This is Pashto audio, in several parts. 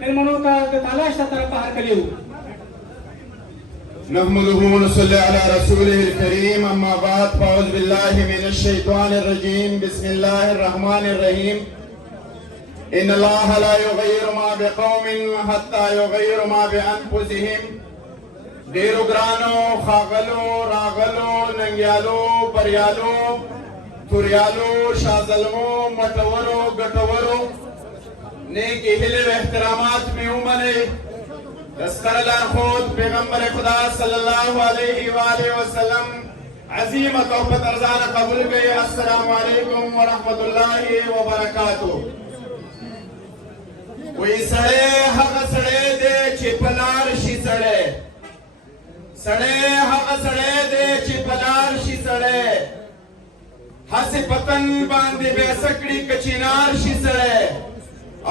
मेलमनों का तलाश तरफ बाहर कलियो नहमदुहु व नसल्ली अला रसूलिहिल करीम अम्मा बाद फअऊज़ु बिल्लाहि मिनश शैतानिर रजीम बिस्मिल्लाहिर रहमानिर रहीम इन्नल्लाहा ला युग़य्यिरु मा बिक़ौमिन हत्ता युग़य्यिरु मा बिअनफुसिहिम डेरो ग्रानो खागलो रागलो नंग्यालो परियालो तुरियालो शाजलमो मटवरो गटवरो नेक हिले व एहतरामात में उमने दस्तरला खुद पैगंबर खुदा सल्लल्लाहु अलैहि वसल्लम अजीम तौबत अर्जान कबूल गए। अस्सलामु अलैकुम व रहमतुल्लाहि व बरकातुहू। कोई सड़े हक सड़े दे चिपलार शी सड़े सड़े हक सड़े दे चिपलार शी सड़े हसे पतंग बांधे बेसकड़ी कचिनार शी सड़े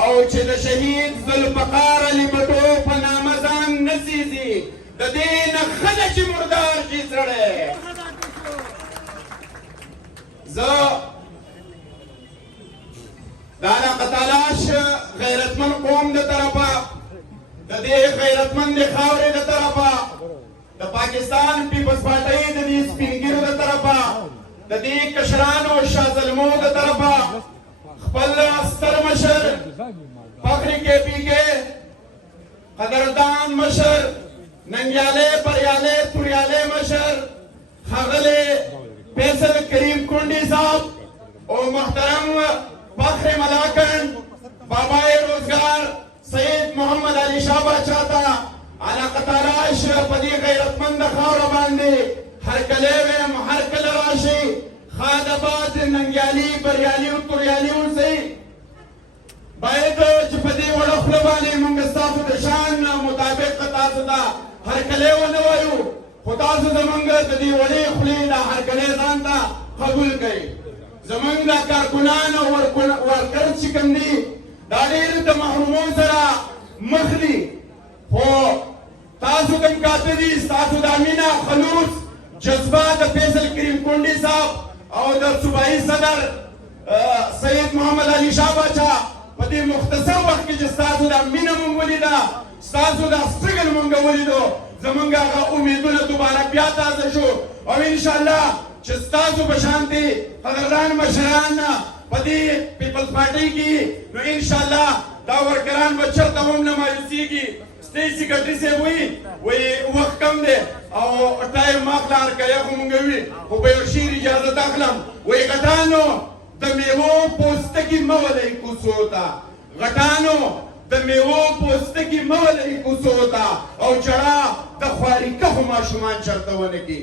او چې د شهید ذوالفقار علي بټو په نامه ځان نسیزي د دې نه ښه ده چې مردار شي سړی. زه د علاقه تالاش غیرتمن قوم د طرفه د دې غیرتمندې خاورې د طرفه د پاکستان پیپلز پارټۍ د دې سپینګیرو د طرفه د دې کشرانو شازلمو د طرفه خپل ستر مشر فخری کے پی کے قدردان مشر ننگیالے پریالے توریالے مشر خغلے فیصل کریم کنڈی صاحب اور محترم فخر ملاکن بابائے روزگار سید محمد علی شاہ باچاتا علاقہ تالاش پدی غیرتمند خاور باندے ہر کلے ویم ہر کل راشی خادبات ننگیالی بریالی و توریالی سے باید چې په دې وړه خوله باندې موږ ستاسو د شان مطابق تاسو ته هرکلی ونه وایو خو تاسو زموږ د دې وړې خولې دا هرکلی ځان ته قبول کړئ. زموږ دا کارکنان او ورکر چې کوم دي دا ډېر د محرومو سره مخ دي خو تاسو کوم کاته دي ستاسو د مینه خلوص جذبه د فیصل کریم کونډي صاحب او د صوبایي صدر سید محمد علي شاه باچا په دې مختصر وخت کې چې ستاسو دا مینه مونږ ولیده ستاسو دا سټرګل مونږ ولیدو زمونږ هغه امیدونه دوباره بیا تازه شو او انشاءالله چې ستاسو په شانتې قدردان مشران په دې پیپلز پارټۍ کې نو انشاءالله دا ورکران به چېرته هم نه مایوسېږي. سټیج سیکرټري صاحب وایي وخت کم دی او ټایم ما اخله هرکلی خو مونږ وي خو په یو شعر اجازت اخلم وایي غټانو د میوو پوستکي مه ولئ کوڅو ته غټانو د میوو پوستکي مه ولئ کوڅو ته او جړه د خواري کښو ماشومان چېرته ونه کړي.